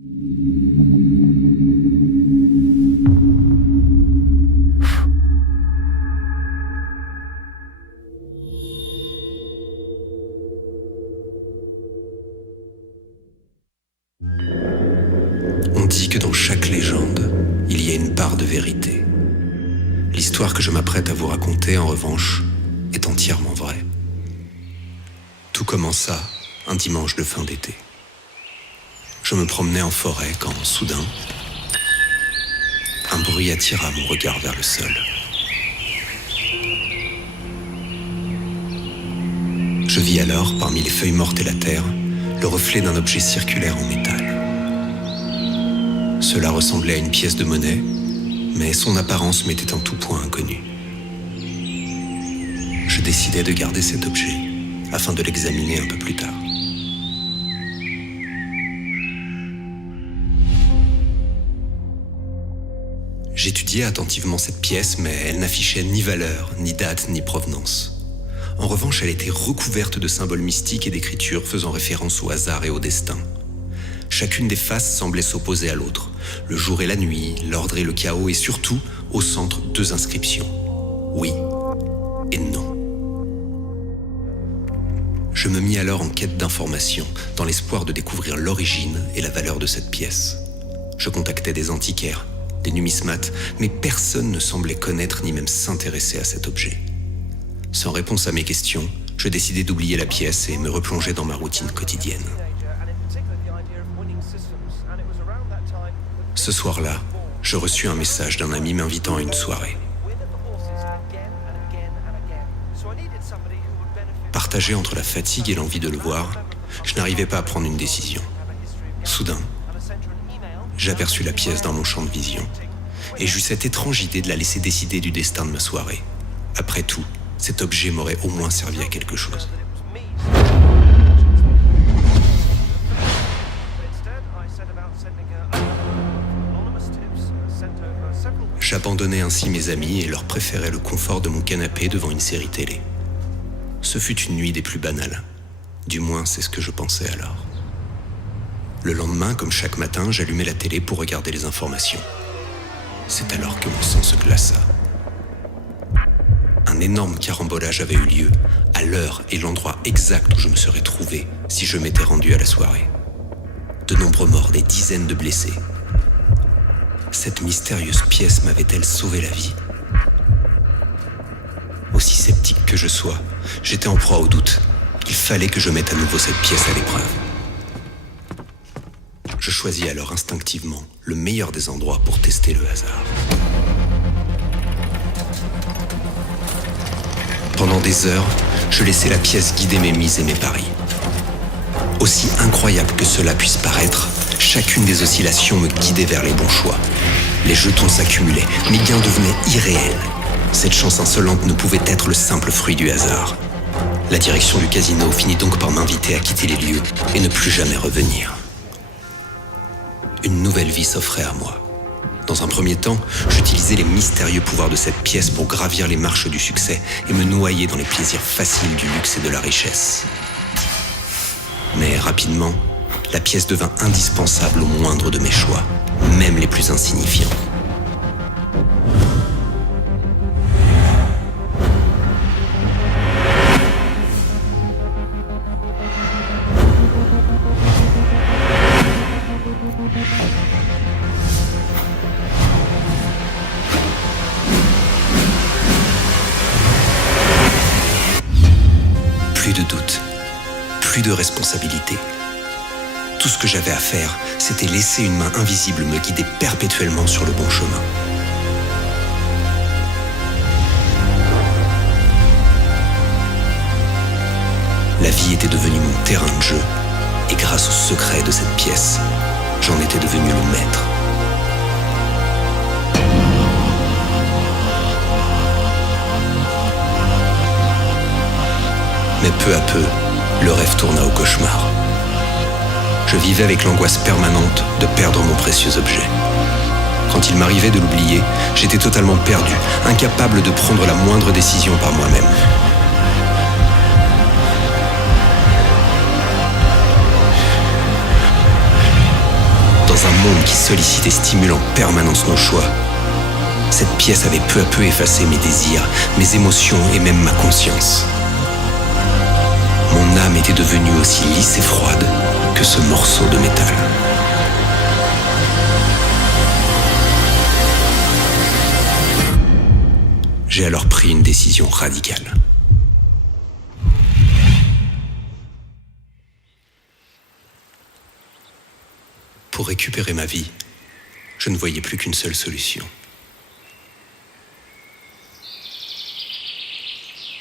On dit que dans chaque légende, il y a une part de vérité. L'histoire que je m'apprête à vous raconter, en revanche, est entièrement vraie. Tout commença un dimanche de fin d'été. Je me promenais en forêt quand, soudain, un bruit attira mon regard vers le sol. Je vis alors, parmi les feuilles mortes et la terre, le reflet d'un objet circulaire en métal. Cela ressemblait à une pièce de monnaie, mais son apparence m'était en tout point inconnue. Je décidai de garder cet objet, afin de l'examiner un peu plus tard. J'étudiais attentivement cette pièce, mais elle n'affichait ni valeur, ni date, ni provenance. En revanche, elle était recouverte de symboles mystiques et d'écritures faisant référence au hasard et au destin. Chacune des faces semblait s'opposer à l'autre. Le jour et la nuit, l'ordre et le chaos, et surtout, au centre, 2 inscriptions. Oui et non. Je me mis alors en quête d'informations, dans l'espoir de découvrir l'origine et la valeur de cette pièce. Je contactais des antiquaires, des numismates, mais personne ne semblait connaître ni même s'intéresser à cet objet. Sans réponse à mes questions, je décidai d'oublier la pièce et me replonger dans ma routine quotidienne. Ce soir-là, je reçus un message d'un ami m'invitant à une soirée. Partagé entre la fatigue et l'envie de le voir, je n'arrivais pas à prendre une décision. Soudain, j'aperçus la pièce dans mon champ de vision, et j'eus cette étrange idée de la laisser décider du destin de ma soirée. Après tout, cet objet m'aurait au moins servi à quelque chose. J'abandonnai ainsi mes amis et leur préférais le confort de mon canapé devant une série télé. Ce fut une nuit des plus banales. Du moins, c'est ce que je pensais alors. Le lendemain, comme chaque matin, j'allumai la télé pour regarder les informations. C'est alors que mon sang se glaça. Un énorme carambolage avait eu lieu, à l'heure et l'endroit exact où je me serais trouvé si je m'étais rendu à la soirée. De nombreux morts, des dizaines de blessés. Cette mystérieuse pièce m'avait-elle sauvé la vie ? Aussi sceptique que je sois, j'étais en proie au doute. Il fallait que je mette à nouveau cette pièce à l'épreuve. Je choisis alors instinctivement le meilleur des endroits pour tester le hasard. Pendant des heures, je laissais la pièce guider mes mises et mes paris. Aussi incroyable que cela puisse paraître, chacune des oscillations me guidait vers les bons choix. Les jetons s'accumulaient, mes gains devenaient irréels. Cette chance insolente ne pouvait être le simple fruit du hasard. La direction du casino finit donc par m'inviter à quitter les lieux et ne plus jamais revenir. Une nouvelle vie s'offrait à moi. Dans un premier temps, j'utilisais les mystérieux pouvoirs de cette pièce pour gravir les marches du succès et me noyer dans les plaisirs faciles du luxe et de la richesse. Mais rapidement, la pièce devint indispensable au moindre de mes choix, même les plus insignifiants. Plus de doute, plus de responsabilité. Tout ce que j'avais à faire, c'était laisser une main invisible me guider perpétuellement sur le bon chemin. La vie était devenue mon terrain de jeu, et grâce au secret de cette pièce, j'en étais devenu le maître. Mais peu à peu, le rêve tourna au cauchemar. Je vivais avec l'angoisse permanente de perdre mon précieux objet. Quand il m'arrivait de l'oublier, j'étais totalement perdu, incapable de prendre la moindre décision par moi-même. Dans dans un monde qui sollicite et stimule en permanence nos choix. Cette pièce avait peu à peu effacé mes désirs, mes émotions et même ma conscience. Mon âme était devenue aussi lisse et froide que ce morceau de métal. J'ai alors pris une décision radicale. Pour récupérer ma vie, je ne voyais plus qu'une seule solution.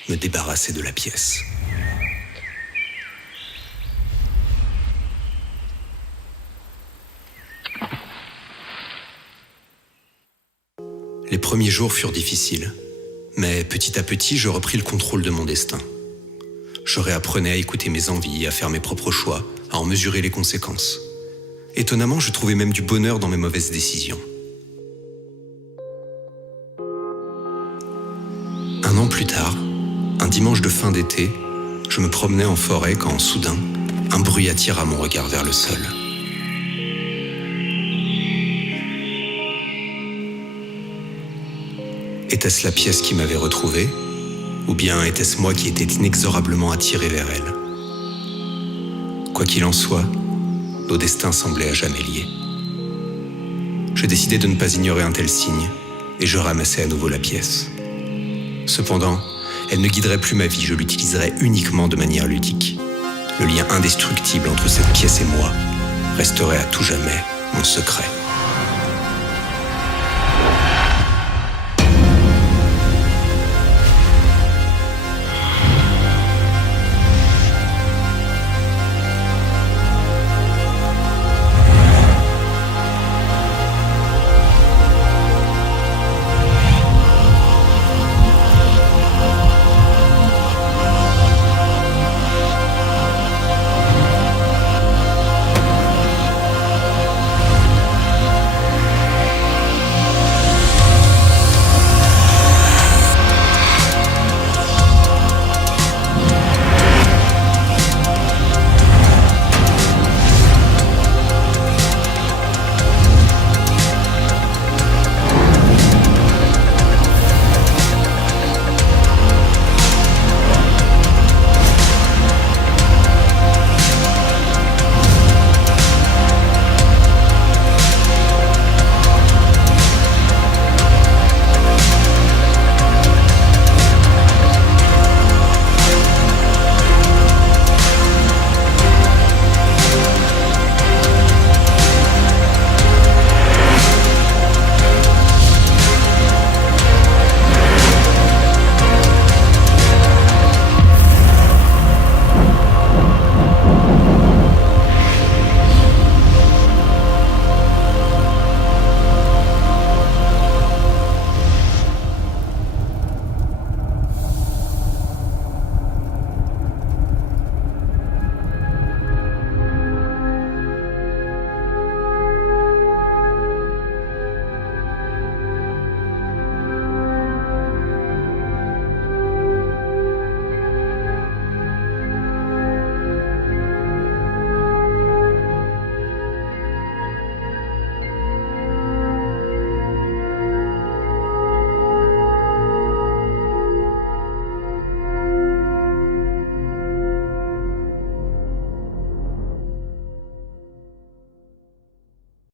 Me débarrasser de la pièce. Les premiers jours furent difficiles, mais petit à petit, je repris le contrôle de mon destin. Je réapprenais à écouter mes envies, à faire mes propres choix, à en mesurer les conséquences. Étonnamment, je trouvais même du bonheur dans mes mauvaises décisions. Un an plus tard, un dimanche de fin d'été, je me promenais en forêt quand, soudain, un bruit attira mon regard vers le sol. Était-ce la pièce qui m'avait retrouvé, ou bien était-ce moi qui étais inexorablement attiré vers elle? Quoi qu'il en soit, nos destins semblaient à jamais liés. Je décidai de ne pas ignorer un tel signe, et je ramassai à nouveau la pièce. Cependant, elle ne guiderait plus ma vie, je l'utiliserais uniquement de manière ludique. Le lien indestructible entre cette pièce et moi resterait à tout jamais mon secret.